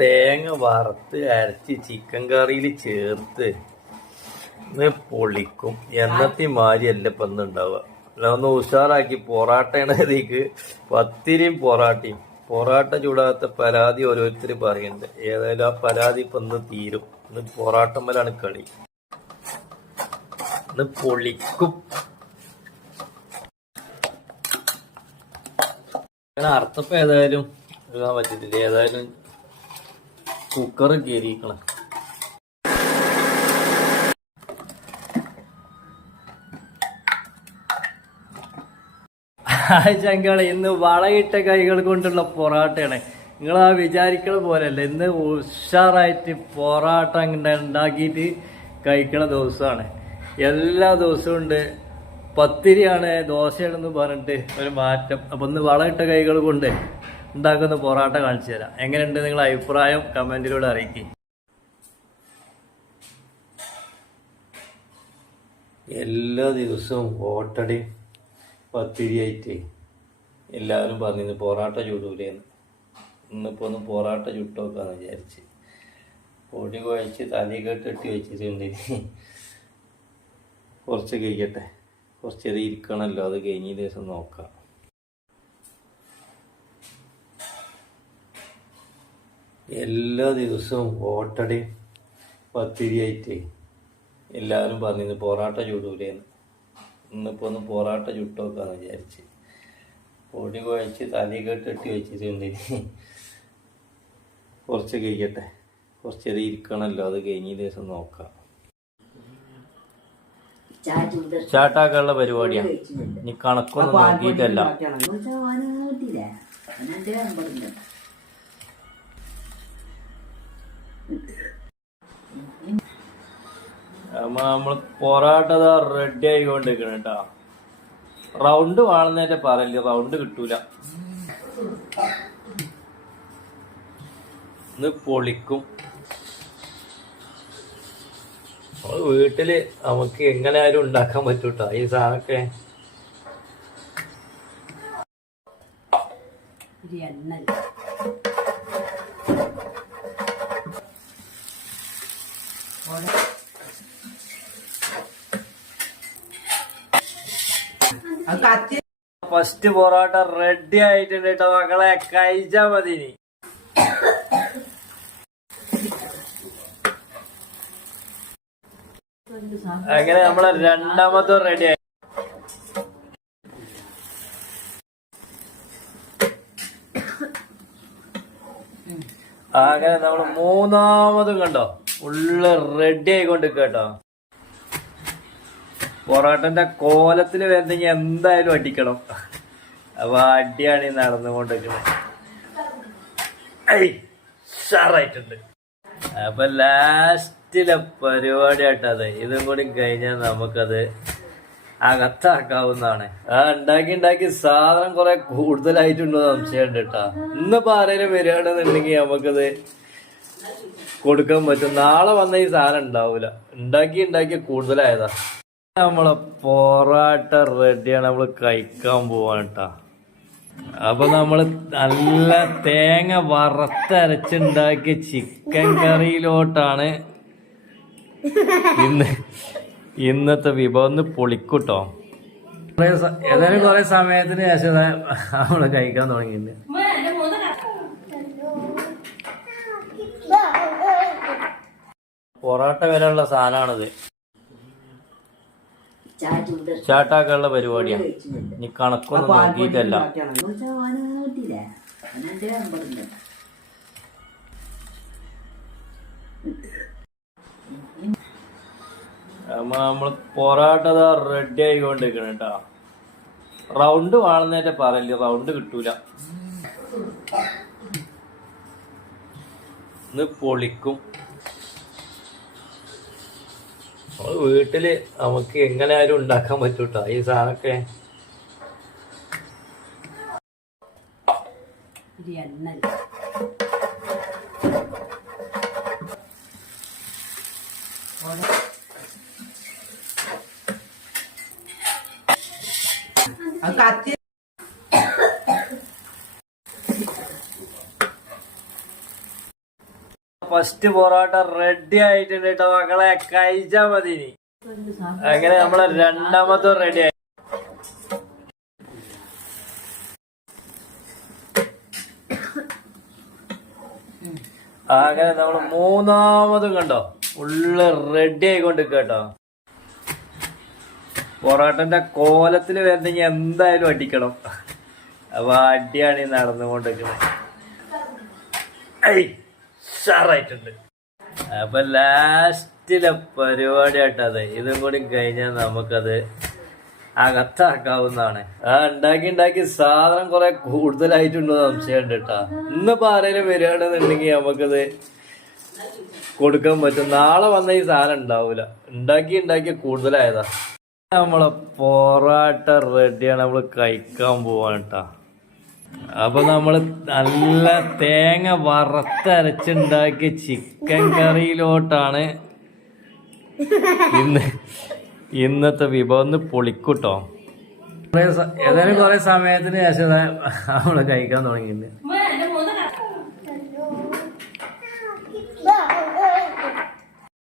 തേങ്ങ വറുത്ത് അരച്ച് ചിക്കൻ കറിയിൽ ചേർത്ത് പൊളിക്കും. എന്നത്തെ മാരിയല്ല ഇപ്പൊ ഉണ്ടാവുക. അല്ല ഒന്ന് ഉഷാറാക്കി പൊറാട്ടയാണ് ഇതിക്ക് പത്തിരിയും പൊറാട്ടയും. പൊറാട്ട ചൂടാത്ത പരാതി ഓരോരുത്തർ പറയുന്നുണ്ട്. ഏതായാലും ആ പരാതി ഇപ്പൊ ഇന്ന് തീരും. ഇന്ന് പൊറാട്ടമ്മലാണ് കളി. ഇന്ന് പൊളിക്കും. അർത്ഥപ്പം ഏതായാലും ഇടാൻ പറ്റത്തില്ല ഏതായാലും കുക്കർ കയറിയിരിക്കണം ചങ്കളെ ഇന്ന് വളയിട്ട കൈകൾ കൊണ്ടുള്ള പൊറാട്ടയാണ്. നിങ്ങൾ ആ വിചാരിക്കണ പോലെയല്ല ഇന്ന് ഉഷാറായിട്ട് പൊറാട്ട ഉണ്ടാക്കിയിട്ട് കഴിക്കണ ദിവസമാണ്. എല്ലാ ദിവസവും ഉണ്ട്. പത്തിരിയാണ് ദോശയാണെന്ന് പറഞ്ഞിട്ട് ഒരു മാറ്റം. അപ്പം ഇന്ന് വളയിട്ട കൈകൾ കൊണ്ട് ഉണ്ടാക്കുന്ന പൊറാട്ട കാണിച്ചു തരാം. എങ്ങനെയുണ്ട് നിങ്ങളുടെ അഭിപ്രായം കമന്റിലൂടെ അറിയിക്കും. എല്ലാ ദിവസവും ഓട്ടടി പത്തിരിയായിട്ട് എല്ലാവരും പറഞ്ഞിരുന്നു പൊറാട്ട ചൂടൂലേന്ന്. ഇന്നിപ്പോൾ ഒന്ന് പൊറാട്ട ചുട്ടോക്കാന്ന് വിചാരിച്ച്. പൊടി കുഴച്ച് തലി കെട്ടിട്ട് വെച്ചിട്ടുണ്ട്. കുറച്ച് കഴിക്കട്ടെ കുറച്ച് ഇരിക്കണമല്ലോ അത് കഴിഞ്ഞ ദിവസം നോക്കാം. എല്ലാ ദിവസവും ഓട്ടടി പത്തിരിയായിട്ട്. എല്ലാവരും പറഞ്ഞിരുന്നു പൊറാട്ട ചൂടൂലേന്ന്. ഇന്നിപ്പോൾ ഒന്ന് പൊറാട്ട ചുട്ടോക്കാന്ന് വിചാരിച്ച്. പൊടി കുഴച്ച് തലി കെട്ടി വെച്ചിട്ടുണ്ട്. കുറച്ച് കഴിക്കട്ടെ കുറച്ച് നേരം ഇരിക്കണമല്ലോ അത് കഴിഞ്ഞ ദിവസം നോക്കാം. ചാട്ടാക്കാനുള്ള പരിപാടിയാണ് ഇനി കണക്കൊന്നും നോക്കിയിട്ടല്ല. നമ്മൾ പൊറാട്ട റെഡി ആയിക്കൊണ്ടിരിക്കണം കേട്ടോ. റൗണ്ട് വാളുന്നതിന്റെ പറയില്ല റൗണ്ട് കിട്ടൂല. ഇന്ന് പൊളിക്കും. വീട്ടിൽ നമുക്ക് എങ്ങനെ ആയാലും ഉണ്ടാക്കാൻ പറ്റൂട്ടോ ഈ സാധനമൊക്കെ. ഫസ്റ്റ് പൊറോട്ട റെഡി ആയിട്ടുണ്ട് കേട്ടോ മക്കളെ. കഴിച്ചാ മതി ഇനി. അങ്ങനെ നമ്മളെ രണ്ടാമത്തെ റെഡി ആയി. അങ്ങനെ നമ്മൾ മൂന്നാമതും കണ്ടോ? ഉള്ള റെഡി ആയിക്കൊണ്ട് കേട്ടോ. പൊറോട്ടന്റെ കോലത്തിൽ വരുന്നെങ്കിൽ എന്തായാലും അടിക്കണം. അപ്പൊ അടിയാണ് ഈ നടന്നുകൊണ്ടിരിക്കുന്നത്. ഐ ഉഷാറായിട്ടുണ്ട്. അപ്പൊ ലാസ്റ്റിലെ പരിപാടി ആയിട്ടത് ഇതും കൂടി കഴിഞ്ഞാൽ നമുക്കത് അകത്താക്കാവുന്നതാണ്. ആ ഉണ്ടാക്കി ഉണ്ടാക്കി സാധനം കുറെ കൂടുതലായിട്ടുണ്ടോ സംശയമുണ്ട് കേട്ടാ. ഇന്നിപ്പോ ആരെങ്കിലും വരികയാണെന്നുണ്ടെങ്കിൽ നമുക്കത് കൊടുക്കാൻ പറ്റും. നാളെ വന്ന ഈ സാധനം ഉണ്ടാവൂല. ഉണ്ടാക്കി ഉണ്ടാക്കി കൂടുതലായതാ. നമ്മളെ പൊറാട്ട റെഡിയാണ് നമ്മൾ കഴിക്കാൻ പോവാണ് കേട്ടാ അപ്പൊ നമ്മൾ നല്ല തേങ്ങ വറുത്തരച്ചുണ്ടാക്കിയ ചിക്കൻ കറിയിലോട്ടാണ് ഇന്ന് ഇന്നത്തെ വിഭവം. ഒന്ന് പൊളിക്കൂട്ടോ. ഏതായാലും കുറെ സമയത്തിന് ശേഷം നമ്മൾ കഴിക്കാൻ തുടങ്ങിയിട്ടുണ്ട്. പൊറോട്ട വിലയുള്ള സാധനമാണിത് ചാട്ടാക്കാനുള്ള പരിപാടിയാണ് ഇനി കണക്കൊന്നും നോക്കിയിട്ടല്ല. നമ്മൾ പൊറാട്ട റെഡി ആയിക്കൊണ്ടിരിക്കണം കേട്ടോ റൗണ്ട് വാളുന്നതിന്റെ പറയില്ല റൗണ്ട് കിട്ടൂല. ഇന്ന് പൊളിക്കും. വീട്ടിൽ നമുക്ക് എങ്ങനെ ആയാലും ഉണ്ടാക്കാൻ പറ്റൂട്ടോ. ഈ സാധനമൊക്കെ. കത്തി ഫസ്റ്റ് പൊറോട്ട റെഡി ആയിട്ടുണ്ട് കേട്ടോ മക്കളെ. കഴിച്ചാ മതി അങ്ങനെ നമ്മളെ രണ്ടാമത്തെ റെഡി ആയി. അങ്ങനെ നമ്മൾ മൂന്നാമതും കണ്ടോ? ഉള്ള റെഡി ആയിക്കൊണ്ട് കേട്ടോ പൊറോട്ടന്റെ കോലത്തിൽ വരുന്നെങ്കിൽ എന്തായാലും അടിക്കണം. അപ്പൊ അടിയാണ് ഈ നടന്നുകൊണ്ടിരിക്കുന്നത്. ഐ, ഉഷാറായിട്ടുണ്ട്. അപ്പൊ ലാസ്റ്റിലെ പരിപാടി ആട്ടത് ഇതും കൂടി കഴിഞ്ഞാൽ നമുക്കത് അകത്താക്കാവുന്നതാണ്. ആ ഉണ്ടാക്കി ഉണ്ടാക്കി. സാധനം കുറെ കൂടുതലായിട്ടുണ്ടോ സംശയമുണ്ട് കേട്ടാ. ഇന്നിപ്പോ ആരെങ്കിലും വരികയാണെന്നുണ്ടെങ്കിൽ നമുക്കത് കൊടുക്കാൻ പറ്റും. നാളെ വന്ന ഈ സാധനം ഉണ്ടാവൂല. ഉണ്ടാക്കി ഉണ്ടാക്കി കൂടുതലായതാ. നമ്മളെ പൊറാട്ട റെഡിയാണ് നമ്മൾ കഴിക്കാൻ പോവാണ് കേട്ടാ. അപ്പൊ നമ്മൾ നല്ല തേങ്ങ വറുത്തരച്ചുണ്ടാക്കിയ ചിക്കൻ കറിയിലോട്ടാണ് ഇന്ന് ഇന്നത്തെ വിഭവം. ഒന്ന് പൊളിക്കൂട്ടോ. ഏതായാലും കുറെ സമയത്തിന് ശേഷം നമ്മൾ കഴിക്കാൻ തുടങ്ങിയിട്ടുണ്ട്.